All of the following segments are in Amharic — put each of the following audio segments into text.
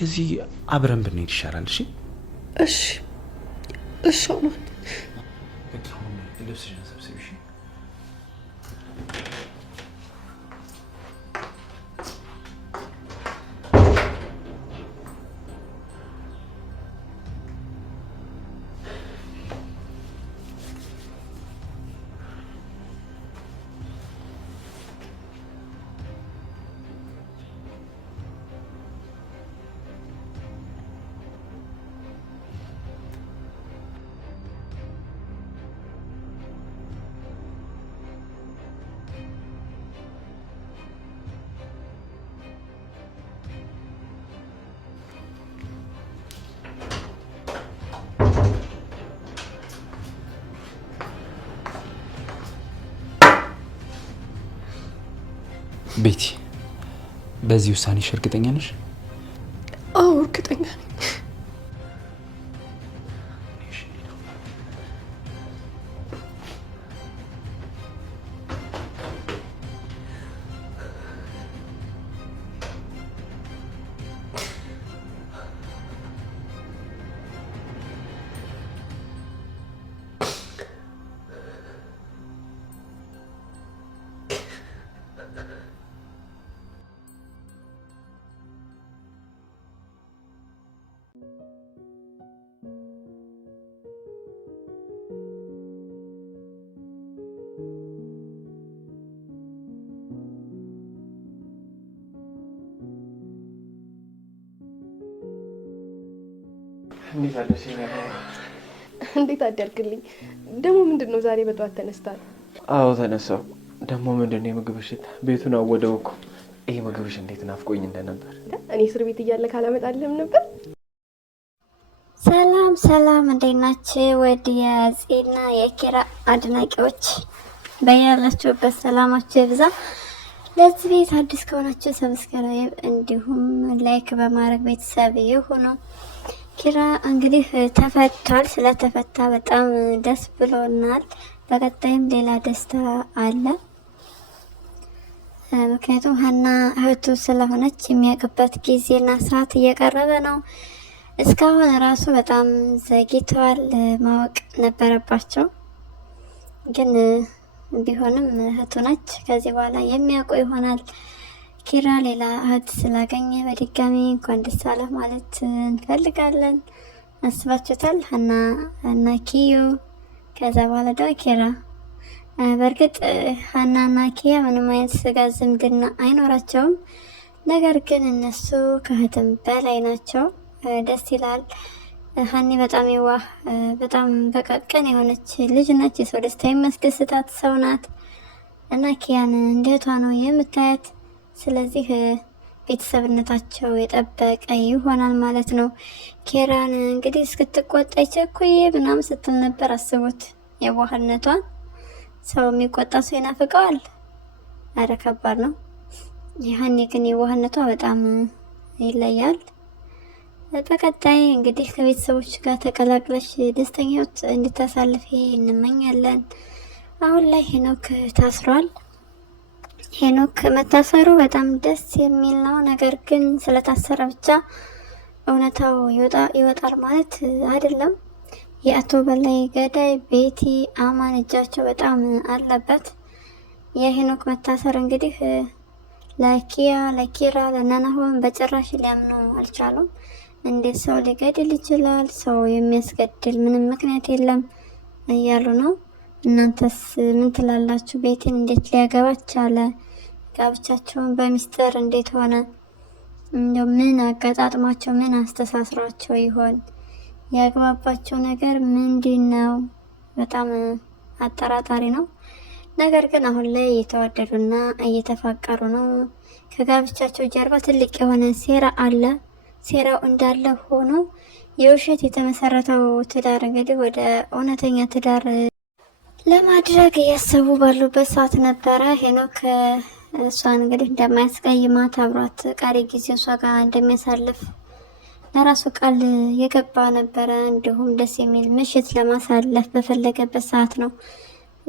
ስለዚህ አብረን ብንሄድ ይሻላል። እሺ እሺ እሺ ነው በጣም ልብስሽን ሰብስቢ። እሺ ቤቲ በዚህ ውሳኔሽ እርግጠኛ ነሽ? አዎ እርግጠኛ ነኝ። እንዴት አደርክልኝ? ደግሞ ምንድነው ዛሬ በጠዋት ተነስታል? አዎ ተነሳው። ደግሞ ምንድነው የምግብሽ ሽታ ቤቱን አወደው እኮ። ይሄ ምግብሽ እንዴት ናፍቆኝ እንደነበር። እኔ እስር ቤት እያለ ካላመጣልህም ነበር። ሰላም ሰላም፣ እንዴት ናችሁ? ወደ የጽና የኪራ አድናቂዎች በያላችሁበት ሰላማችሁ ይብዛ። ለዚህ ቤት አዲስ ከሆናችሁ ሰብስክራይብ እንዲሁም ላይክ በማድረግ ቤተሰብ ይሁኑ። ኪራ እንግዲህ ተፈቷል። ስለተፈታ በጣም ደስ ብሎናል። በቀጣይም ሌላ ደስታ አለ። ምክንያቱም ሀና እህቱ ስለሆነች የሚያውቅበት ጊዜና ሰዓት እየቀረበ ነው። እስካሁን ራሱ በጣም ዘግይተዋል። ማወቅ ነበረባቸው፣ ግን ቢሆንም እህቱ ነች። ከዚህ በኋላ የሚያውቁ ይሆናል። ኪራ ሌላ እህት ስላገኘ በድጋሚ እንኳን ደስ አለህ ማለት እንፈልጋለን። አስባችሁታል? ሀና እና ኪዩ፣ ከዛ በኋላ ደግሞ ኪራ። በእርግጥ ሀና እና ኪያ ምንም አይነት ስጋ ዝምድና አይኖራቸውም። ነገር ግን እነሱ ከእህትም በላይ ናቸው። ደስ ይላል። ሀኒ በጣም የዋህ በጣም በቀቀን የሆነች ልጅ ነች። የሰው ደስታ የሚያስደስታት ሰው ናት እና ኪያን እንደ እህቷ ነው የምታያት። ስለዚህ ቤተሰብነታቸው የጠበቀ ይሆናል ማለት ነው። ኪራን እንግዲህ እስክትቆጣ ቸኩዬ ምናምን ስትል ነበር። አስቡት የዋህነቷን። ሰው የሚቆጣ ሰው ይናፍቀዋል። አረ ከባድ ነው። የሀኒ ግን የዋህነቷ በጣም ይለያል። በቀጣይ እንግዲህ ከቤተሰቦች ጋር ተቀላቅለሽ ደስተኛ ህይወት እንድታሳልፊ እንመኛለን። አሁን ላይ ሄኖክ ታስሯል። ሄኖክ መታሰሩ በጣም ደስ የሚል ነው። ነገር ግን ስለታሰረ ብቻ እውነታው ይወጣል ማለት አይደለም። የአቶ በላይ ገዳይ ቤቲ፣ አማን እጃቸው በጣም አለበት። የሄኖክ መታሰር እንግዲህ ለኪራ ለናናሆም በጭራሽ ሊያምኑ አልቻሉም። እንዴት ሰው ሊገድል ይችላል? ሰው የሚያስገድል ምንም ምክንያት የለም እያሉ ነው። እናንተስ ምን ትላላችሁ? ቤቲን እንዴት ሊያገባ ቻለ? ጋብቻቸውን በሚስጥር እንዴት ሆነ? እንደው ምን አጋጣጥሟቸው ምን አስተሳስሯቸው ይሆን? ያግባባቸው ነገር ምንድን ነው? በጣም አጠራጣሪ ነው። ነገር ግን አሁን ላይ እየተዋደዱና እየተፋቀሩ ነው። ከጋብቻቸው ጀርባ ትልቅ የሆነ ሴራ አለ። ሴራው እንዳለ ሆኖ የውሸት የተመሰረተው ትዳር እንግዲህ ወደ እውነተኛ ትዳር ለማድረግ እያሰቡ ባሉበት ሰዓት ነበረ ሄኖክ እሷን እንግዲህ እንደማያስቀይማት አብሯት ቀሪ ጊዜ እሷ ጋር እንደሚያሳልፍ ለራሱ ቃል የገባ ነበረ። እንዲሁም ደስ የሚል ምሽት ለማሳለፍ በፈለገበት ሰዓት ነው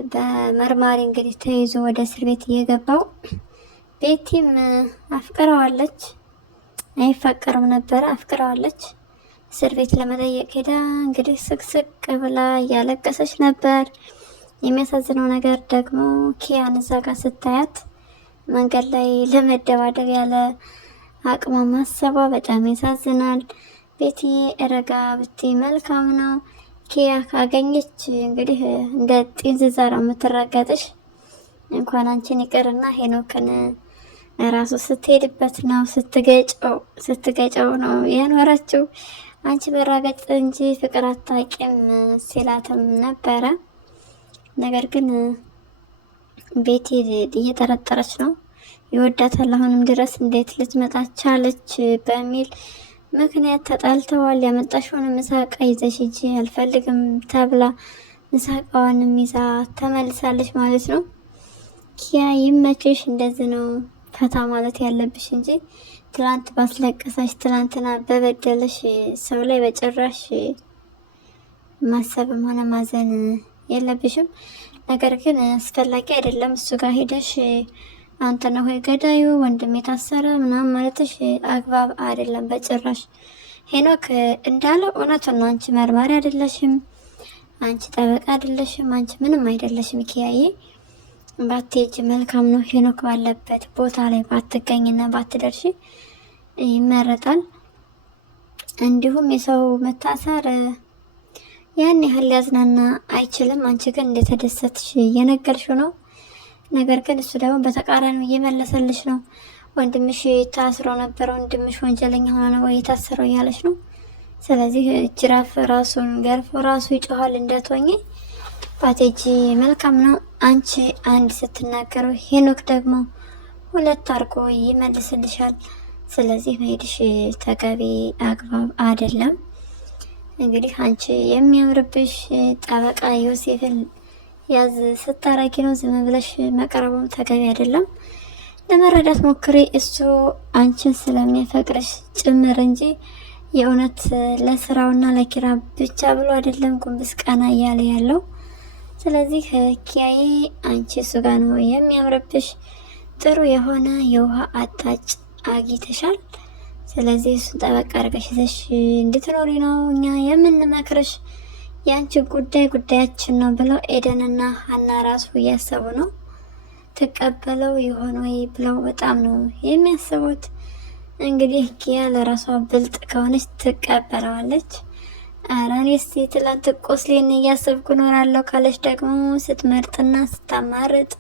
በመርማሪ እንግዲህ ተይዞ ወደ እስር ቤት እየገባው። ቤቲም አፍቅረዋለች። አይፋቀሩም ነበረ። አፍቅረዋለች። እስር ቤት ለመጠየቅ ሄዳ እንግዲህ ስቅስቅ ብላ እያለቀሰች ነበር። የሚያሳዝነው ነገር ደግሞ ኪያን እዛ ጋር ስታያት መንገድ ላይ ለመደባደብ ያለ አቅሟ ማሰቧ በጣም ያሳዝናል። ቤቲ ረጋ ብቲ መልካም ነው። ኪያ ካገኘች እንግዲህ እንደ ጢንዝዛ ነው የምትረገጥሽ። እንኳን አንቺን ይቅርና ሄኖክን ራሱ ስትሄድበት ነው ስትገጨው ነው የኖረችው። አንቺ በራገጥ እንጂ ፍቅር አታውቂም ሲላትም ነበረ። ነገር ግን ቤቲ እየጠረጠረች ነው። ይወዳታል አሁንም ድረስ እንዴት ልትመጣ ቻለች በሚል ምክንያት ተጣልተዋል። ያመጣሽውን ምሳቃ ይዘሽ ሂጂ አልፈልግም ተብላ ምሳቃዋንም ይዛ ተመልሳለች ማለት ነው። ኪያ ይመችሽ፣ እንደዚህ ነው ፈታ ማለት ያለብሽ እንጂ ትላንት ባስለቀሰሽ ትላንትና በበደለሽ ሰው ላይ በጭራሽ ማሰብም ሆነ ማዘን የለብሽም። ነገር ግን አስፈላጊ አይደለም እሱ ጋር ሄደሽ አንተ ነው ወይ ገዳዩ ወንድም የታሰረ ምናምን ማለትሽ አግባብ አይደለም በጭራሽ። ሄኖክ እንዳለው እውነቱን ነው። አንቺ መርማሪ አይደለሽም፣ አንቺ ጠበቃ አይደለሽም፣ አንቺ ምንም አይደለሽም። ኪያዬ ባትሄጂ መልካም ነው። ሄኖክ ባለበት ቦታ ላይ ባትገኝና ባትደርሺ ይመረጣል። እንዲሁም የሰው መታሰር ያን ያህል ሊያዝናና አይችልም። አንቺ ግን እንደተደሰትሽ እየነገርሽው ነው። ነገር ግን እሱ ደግሞ በተቃራኒው እየመለሰልሽ ነው። ወንድምሽ ታስሮ ነበር፣ ወንድምሽ ወንጀለኛ ሆኖ ነው ወይ የታሰረው እያለሽ ነው። ስለዚህ ጅራፍ ራሱን ገርፎ ራሱ ይጮሃል እንደትሆኚ ባቴጂ መልካም ነው። አንቺ አንድ ስትናገረው ሄኖክ ደግሞ ሁለት አድርጎ ይመልስልሻል። ስለዚህ መሄድሽ ተገቢ አግባብ አይደለም። እንግዲህ አንቺ የሚያምርብሽ ጠበቃ ዮሴፍን ያዝ ስታረጊ ነው። ዝም ብለሽ መቅረቡም ተገቢ አይደለም። ለመረዳት ሞክሪ። እሱ አንቺን ስለሚያፈቅርሽ ጭምር እንጂ የእውነት ለስራውና ለኪራ ብቻ ብሎ አይደለም ጉንብስ ቀና እያለ ያለው። ስለዚህ ኪያዬ አንቺ እሱ ጋር ነው የሚያምርብሽ። ጥሩ የሆነ የውሃ አጣጭ አግኝተሻል። ስለዚህ እሱን ጠበቅ አድርገሽ ይዘሽ እንድትኖሪ ነው እኛ የምንመክርሽ። የአንቺ ጉዳይ ጉዳያችን ነው ብለው ኤደንና ሀና ራሱ እያሰቡ ነው። ተቀበለው ይሆን ወይ ብለው በጣም ነው የሚያስቡት። እንግዲህ ኪያ ለራሷ ብልጥ ከሆነች ትቀበለዋለች። ኧረ እኔስ ትላንት ቁስሌን እያሰብኩ እኖራለሁ ካለች ደግሞ ስትመርጥና ስታማርጥ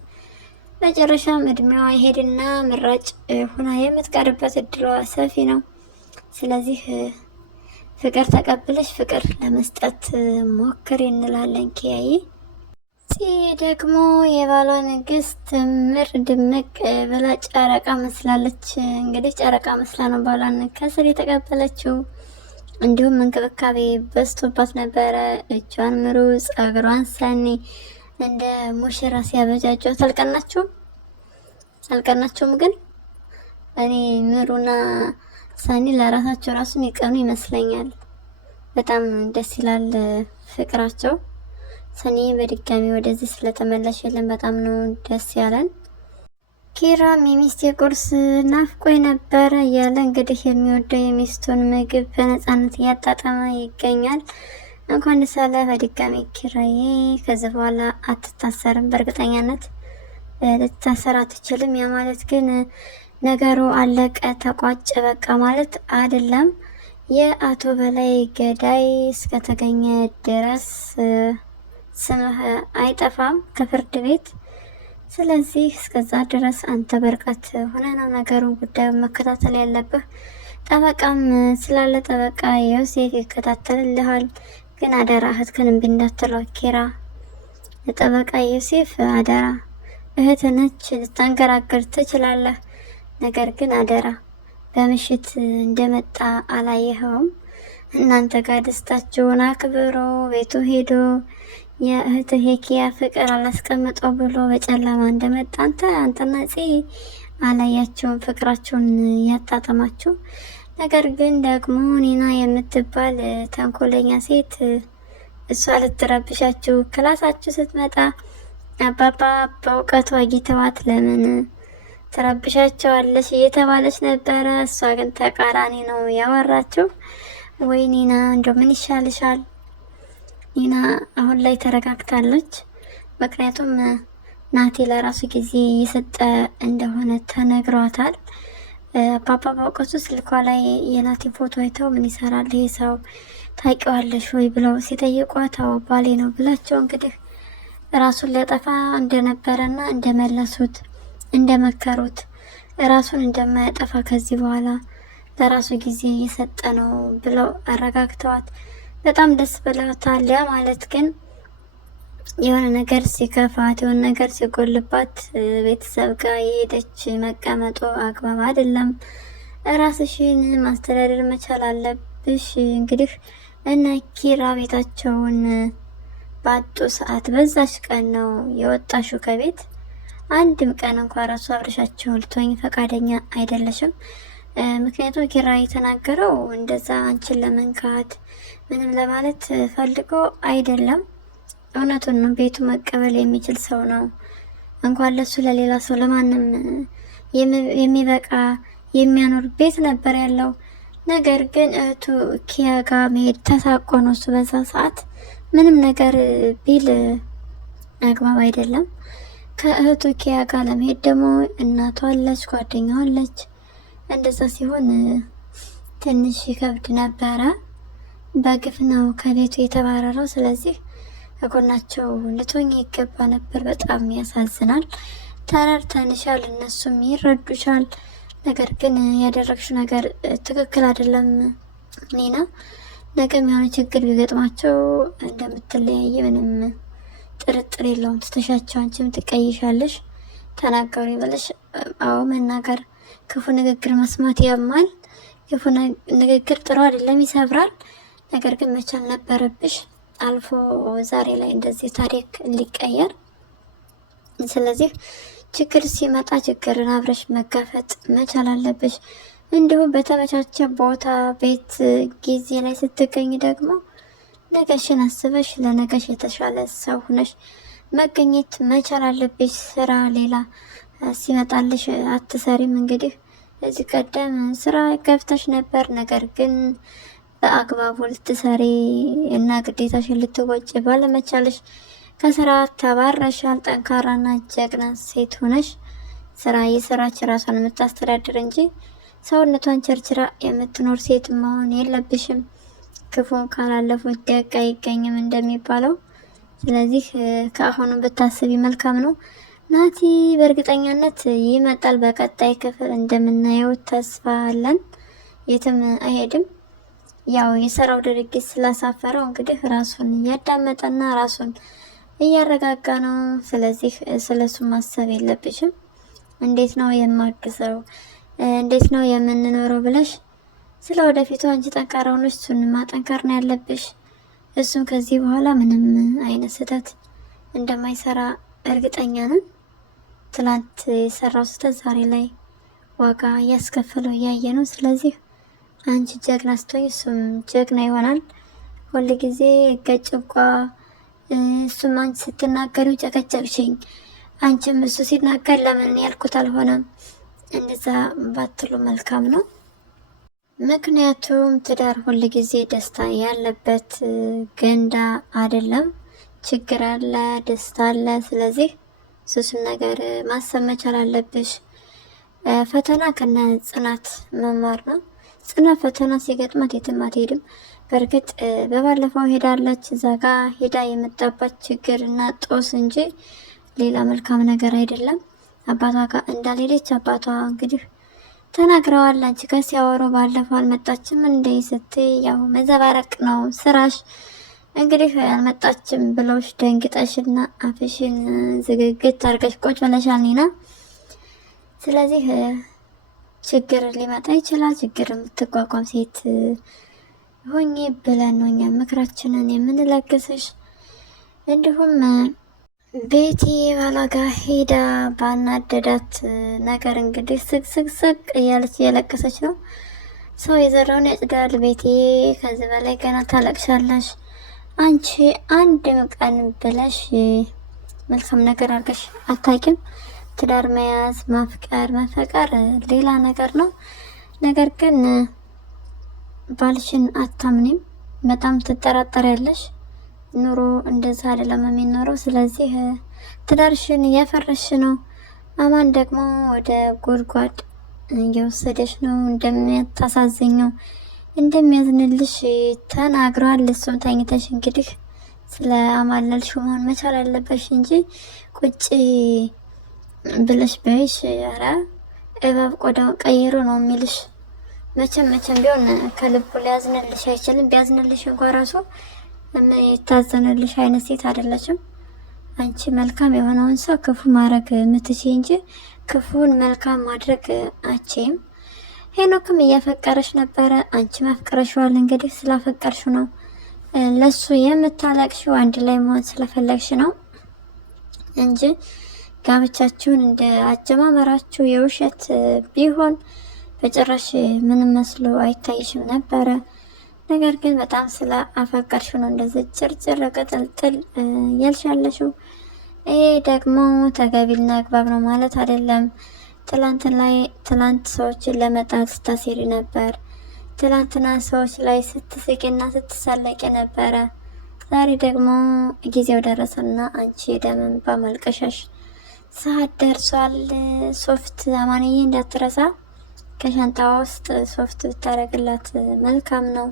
መጨረሻም እድሜዋ ይሄድና ምራጭ ሁና የምትቀርበት እድሏ ሰፊ ነው። ስለዚህ ፍቅር ተቀብለሽ ፍቅር ለመስጠት ሞክሪ እንላለን ኪያዬ። ደግሞ የባሏ ንግስት ምር ድምቅ ብላ ጨረቃ መስላለች። እንግዲህ ጨረቃ መስላ ነው ባሏን ከስር የተቀበለችው። እንዲሁም እንክብካቤ በዝቶባት ነበረ። እጇን ምሩ፣ ጸጉሯን ሰኒ እንደ ሙሽራ ሲያበጃጇት አልቀናችሁም? ግን እኔ ምሩና ሰኒ ለራሳቸው ራሱ የሚቀኑ ይመስለኛል። በጣም ደስ ይላል ፍቅራቸው። ሰኒ በድጋሚ ወደዚህ ስለተመለሽልን በጣም ነው ደስ ያለን። ኪራም የሚስቴ ቁርስ ናፍቆኝ ነበረ እያለ እንግዲህ የሚወደው የሚስቱን ምግብ በነፃነት እያጣጠመ ይገኛል። እንኳን ደስ አለህ በድጋሚ ኪራዬ። ከዚህ በኋላ አትታሰርም። በእርግጠኛነት ልትታሰር አትችልም። ያ ማለት ግን ነገሩ አለቀ ተቋጨ በቃ ማለት አይደለም። የአቶ በላይ ገዳይ እስከተገኘ ድረስ ስምህ አይጠፋም ከፍርድ ቤት። ስለዚህ እስከዛ ድረስ አንተ በርቀት ሆነ ነው ነገሩን ጉዳዩን መከታተል ያለብህ። ጠበቃም ስላለ ጠበቃ ዮሴፍ ይከታተልልሃል። ግን አደራ እህትህን እምቢ እንዳትለው ኪራ። ጠበቃ ዮሴፍ አደራ፣ እህት ነች ልታንገራግር ትችላለህ። ነገር ግን አደራ በምሽት እንደመጣ አላየኸውም። እናንተ ጋር ደስታችሁን አክብሮ ቤቱ ሄዶ የእህትህ የኪያ ፍቅር አላስቀምጠው ብሎ በጨለማ እንደመጣ አንተና ጽ አላያቸውም ፍቅራችሁን ያጣጠማችሁ። ነገር ግን ደግሞ ኒና የምትባል ተንኮለኛ ሴት እሷ ልትረብሻችሁ ክላሳችሁ ስትመጣ አባባ በእውቀቱ አጊተዋት ለምን ትረብሻቸዋለሽ እየተባለች ነበረ። እሷ ግን ተቃራኒ ነው ያወራችው። ወይ ኒና እንደው ምን ይሻልሻል? ኒና አሁን ላይ ተረጋግታለች። ምክንያቱም ናቲ ለራሱ ጊዜ እየሰጠ እንደሆነ ተነግሯታል። አባባ በወቅቱ ስልኳ ላይ የናቲ ፎቶ አይተው ምን ይሰራል ይሄ ሰው ታውቂዋለሽ ወይ ብለው ሲጠይቋት አዎ ባሌ ነው ብላቸው እንግዲህ ራሱን ሊያጠፋ እንደነበረና እንደመለሱት እንደመከሩት ራሱን እንደማያጠፋ ከዚህ በኋላ ለራሱ ጊዜ እየሰጠ ነው ብለው አረጋግተዋት በጣም ደስ ብለውታል። ያ ማለት ግን የሆነ ነገር ሲከፋት የሆነ ነገር ሲጎልባት ቤተሰብ ጋር የሄደች መቀመጡ አግባብ አይደለም። ራስሽን ማስተዳደር መቻል አለብሽ። እንግዲህ እነ ኪራ ቤታቸውን ባጡ ሰዓት በዛች ቀን ነው የወጣሽው ከቤት። አንድም ቀን እንኳን ራሱ አብረሻቸው ልትሆኝ ፈቃደኛ አይደለሽም። ምክንያቱም ኪራ የተናገረው እንደዛ አንቺን ለመንካት ምንም ለማለት ፈልጎ አይደለም። እውነቱን ነው። ቤቱ መቀበል የሚችል ሰው ነው። እንኳን ለሱ ለሌላ ሰው ለማንም የሚበቃ የሚያኖር ቤት ነበር ያለው። ነገር ግን እህቱ ኪያ ጋር መሄድ ተሳቆ ነው እሱ በዛ ሰዓት ምንም ነገር ቢል አግባብ አይደለም። ከእህቱ ኪያ ጋር ለመሄድ ደግሞ እናቷ አለች፣ ጓደኛዋ አለች። እንደዛ ሲሆን ትንሽ ይከብድ ነበረ። በግፍ ነው ከቤቱ የተባረረው። ስለዚህ ከጎናቸው ልትሆኝ ይገባ ነበር። በጣም ያሳዝናል። ተረድተንሻል፣ እነሱም ይረዱሻል። ነገር ግን ያደረግሽው ነገር ትክክል አይደለም ኒና። ነገም የሆነ ችግር ቢገጥማቸው እንደምትለያየ ምንም ጥርጥር የለውም። ትተሻቸው አንቺም ትቀይሻለሽ። ተናገሩ ይበለሽ። አዎ መናገር፣ ክፉ ንግግር መስማት ያማል። ክፉ ንግግር ጥሩ አይደለም፣ ይሰብራል። ነገር ግን መቻል ነበረብሽ። አልፎ ዛሬ ላይ እንደዚህ ታሪክ ሊቀየር። ስለዚህ ችግር ሲመጣ ችግርን አብረሽ መጋፈጥ መቻል አለብሽ። እንዲሁም በተመቻቸ ቦታ ቤት ጊዜ ላይ ስትገኝ ደግሞ ነገሽን አስበሽ ለነገሽ የተሻለ ሰው ሆነሽ መገኘት መቻል አለብሽ። ስራ ሌላ ሲመጣልሽ አትሰሪም። እንግዲህ እዚህ ቀደም ስራ ከፍተሽ ነበር፣ ነገር ግን በአግባቡ ልትሰሪ እና ግዴታሽን ልትወጪ ባለመቻልሽ ከስራ ተባረሻል። ጠንካራና ጀግና ሴት ሆነሽ ስራ እየሰራች ራሷን የምታስተዳድር እንጂ ሰውነቷን ቸርችራ የምትኖር ሴት መሆን የለብሽም። ክፉን ካላለፉት ደግ አይገኝም እንደሚባለው። ስለዚህ ከአሁኑ ብታስቢ መልካም ነው። ናቲ በእርግጠኛነት ይመጣል። በቀጣይ ክፍል እንደምናየው ተስፋ አለን። የትም አይሄድም። ያው የሰራው ድርጊት ስላሳፈረው እንግዲህ ራሱን እያዳመጠና ራሱን እያረጋጋ ነው። ስለዚህ ስለሱ ማሰብ የለብሽም። እንዴት ነው የማግዘው፣ እንዴት ነው የምንኖረው ብለሽ ስለ ወደፊቱ አንቺ ጠንካራ ሆነሽ እሱን ማጠንከር ነው ያለብሽ። እሱም ከዚህ በኋላ ምንም አይነት ስህተት እንደማይሰራ እርግጠኛ ነን። ትላንት የሰራው ስህተት ዛሬ ላይ ዋጋ እያስከፈለው እያየ ነው። ስለዚህ አንቺ ጀግና ስትሆኝ እሱም ጀግና ይሆናል። ሁል ጊዜ ገጭቋ እሱም አንቺ ስትናገሪው ጨቀጨቅሽኝ፣ አንቺም እሱ ሲናገር ለምን ያልኩት አልሆነም። እንደዛ ባትሉ መልካም ነው። ምክንያቱም ትዳር ሁል ጊዜ ደስታ ያለበት ገንዳ አይደለም። ችግር አለ፣ ደስታ አለ። ስለዚህ እሱን ነገር ማሰብ መቻል አለብሽ። ፈተና ከነ ጽናት መማር ነው። ጽናት ፈተና ሲገጥማት የትም አትሄድም። በእርግጥ በባለፈው ሄዳለች። እዛ ጋ ሄዳ የመጣባት ችግር እና ጦስ እንጂ ሌላ መልካም ነገር አይደለም። አባቷ ጋር እንዳልሄደች አባቷ እንግዲህ ተናግረዋል። አንቺ ጋር ሲያወሩ ባለፈው አልመጣችም እንደ ስትይ ያው መዘባረቅ ነው ስራሽ። እንግዲህ አልመጣችም ብሎሽ ደንግጠሽና አፍሽን ዝግግት አድርገሽ ቁጭ ብለሻል ኒና። ስለዚህ ችግር ሊመጣ ይችላል። ችግር የምትቋቋም ሴት ሆኜ ብለን ነው እኛ ምክራችንን የምንለግስሽ። እንዲሁም ቤቲ ባላጋ ሄዳ ባናደዳት ነገር እንግዲህ ስቅ እያለች እያለቀሰች ነው። ሰው የዘራውን ያጭዳል። ቤቲ ከዚህ በላይ ገና ታለቅሻለሽ። አንቺ አንድም ቀን ብለሽ መልካም ነገር አድርገሽ አታውቂም። ትዳር መያዝ መፈቀር ሌላ ነገር ነው። ነገር ግን ባልሽን አታምኒም፣ በጣም ትጠራጠሪያለሽ። ኑሮ እንደዛ አይደለም የሚኖረው። ስለዚህ ትዳርሽን እያፈረሽ ነው። አማን ደግሞ ወደ ጉድጓድ እየወሰደሽ ነው። እንደሚያታሳዝኘው እንደሚያዝንልሽ ተናግሯል። እሱም ተኝተሽ እንግዲህ ስለ አማለልሽ መሆን መቻል አለበሽ እንጂ ቁጭ ብለሽ በይሽ ኧረ እባብ ቆዳውን ቀይሮ ነው የሚልሽ። መቼም ቢሆን ከልቡ ሊያዝንልሽ አይችልም። ቢያዝንልሽ እንኳን ራሱ የታዘንልሽ አይነት ሴት አይደለችም። አንቺ መልካም የሆነውን ሰው ክፉ ማድረግ የምትችይ እንጂ ክፉን መልካም ማድረግ አችም። ሄኖክም እያፈቀረሽ ነበረ፣ አንቺም አፍቅረሽዋል። እንግዲህ ስላፈቀርሽ ነው ለሱ የምታለቅሽው፣ አንድ ላይ መሆን ስለፈለግሽ ነው እንጂ ጋብቻችሁን እንደ አጀማመራችሁ የውሸት ቢሆን በጭራሽ ምንም መስሎ አይታይሽም ነበረ። ነገር ግን በጣም ስለ አፈቀርሽው ነው እንደዚህ ጭርጭር ቅጥልጥል ያልሻለሽው። ይሄ ደግሞ ተገቢና አግባብ ነው ማለት አይደለም። ትላንት ሰዎችን ለመጣል ስታሴሪ ነበር። ትላንትና ሰዎች ላይ ስትስቂና ስትሳለቂ ነበረ። ዛሬ ደግሞ ጊዜው ደረሰና አንቺ ደም እንባ ማልቀሻሽ ሰዓት ደርሷል። ሶፍት አማንዬ እንዳትረሳ ከሻንጣዋ ውስጥ ሶፍት ብታረግላት መልካም ነው።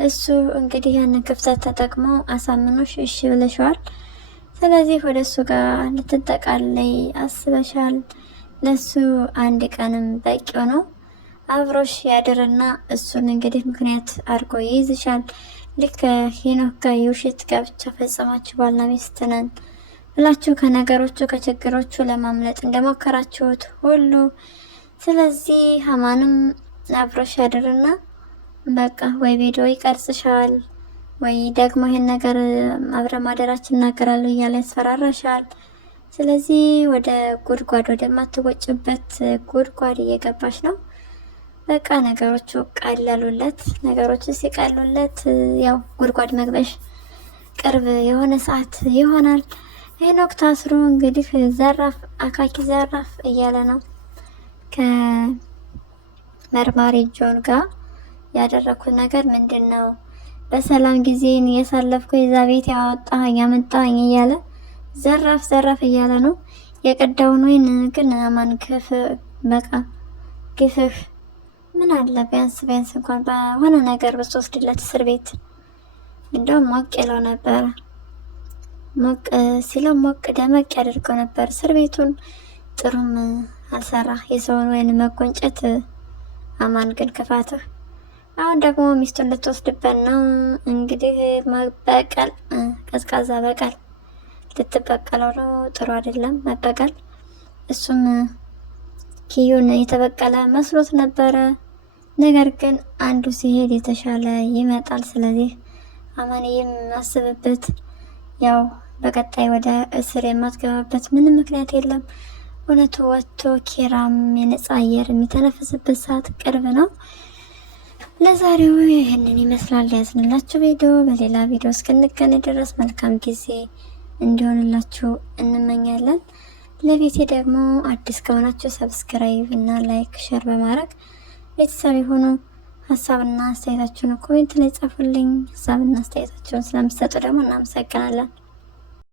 እሱ እንግዲህ ያንን ክፍተት ተጠቅሞ አሳምኖሽ እሺ ብለሽዋል። ስለዚህ ወደ እሱ ጋር ልትጠቃለይ አስበሻል። ለሱ አንድ ቀንም በቂው ነው። አብሮሽ ያድርና እሱን እንግዲህ ምክንያት አድርጎ ይይዝሻል። ልክ ሄኖክ ጋር የውሸት ጋብቻ ፈጸማችሁ ባልና ሚስት ነን ብላችሁ ከነገሮቹ ከችግሮቹ ለማምለጥ እንደሞከራችሁት ሁሉ ስለዚህ አማንም አብሮሽ ያድርና በቃ ወይ ቪዲዮ ይቀርጽሻል ወይ ደግሞ ይሄን ነገር አብረ ማደራችን እናገራለሁ እያለ ያስፈራራሻል። ስለዚህ ወደ ጉድጓድ ወደማትወጭበት ጉድጓድ እየገባሽ ነው። በቃ ነገሮቹ ቀለሉለት። ነገሮቹ ሲቀሉለት ያው ጉድጓድ መግበሽ ቅርብ የሆነ ሰዓት ይሆናል። ሄኖክ ታስሮ እንግዲህ ዘራፍ አካኪ ዘራፍ እያለ ነው ከመርማሪ ጆን ጋር። ያደረኩት ነገር ምንድን ነው? በሰላም ጊዜን እያሳለፍኩ የዛ ቤት ያወጣኝ ያመጣኝ እያለ ዘራፍ እያለ ነው። የቀዳውን ወይን ግን አማን በቃ ግፍህ ምን አለ ቢያንስ እንኳን በሆነ ነገር ብትወስድለት እስር ቤት እንደውም ሞቅ ይለው ነበረ። ሞቅ ሲለው ሞቅ ደመቅ ያደርገው ነበር እስር ቤቱን። ጥሩም አልሰራ የሰውን ወይን መጎንጨት። አማን ግን ክፋትህ አሁን ደግሞ ሚስቱን ልትወስድበት ነው። እንግዲህ መበቀል፣ ቀዝቃዛ በቀል ልትበቀለው ነው። ጥሩ አይደለም መበቀል። እሱም ኪዩን የተበቀለ መስሎት ነበረ። ነገር ግን አንዱ ሲሄድ የተሻለ ይመጣል። ስለዚህ አማንዬም አስብበት። ያው በቀጣይ ወደ እስር የማትገባበት ምንም ምክንያት የለም። እውነቱ ወጥቶ ኪራም የነጻ አየር የሚተነፍስበት ሰዓት ቅርብ ነው። ለዛሬው ይህንን ይመስላል ያዝንላችሁ ቪዲዮ። በሌላ ቪዲዮ እስክንገናኝ ድረስ መልካም ጊዜ እንዲሆንላችሁ እንመኛለን። ለቤቴ ደግሞ አዲስ ከሆናችሁ ሰብስክራይብ እና ላይክ ሼር በማድረግ ቤተሰብ የሆኑ ሀሳብና አስተያየታችሁን ኮሜንት ላይ ጻፉልኝ። ሀሳብና አስተያየታችሁን ስለምትሰጡ ደግሞ እናመሰግናለን።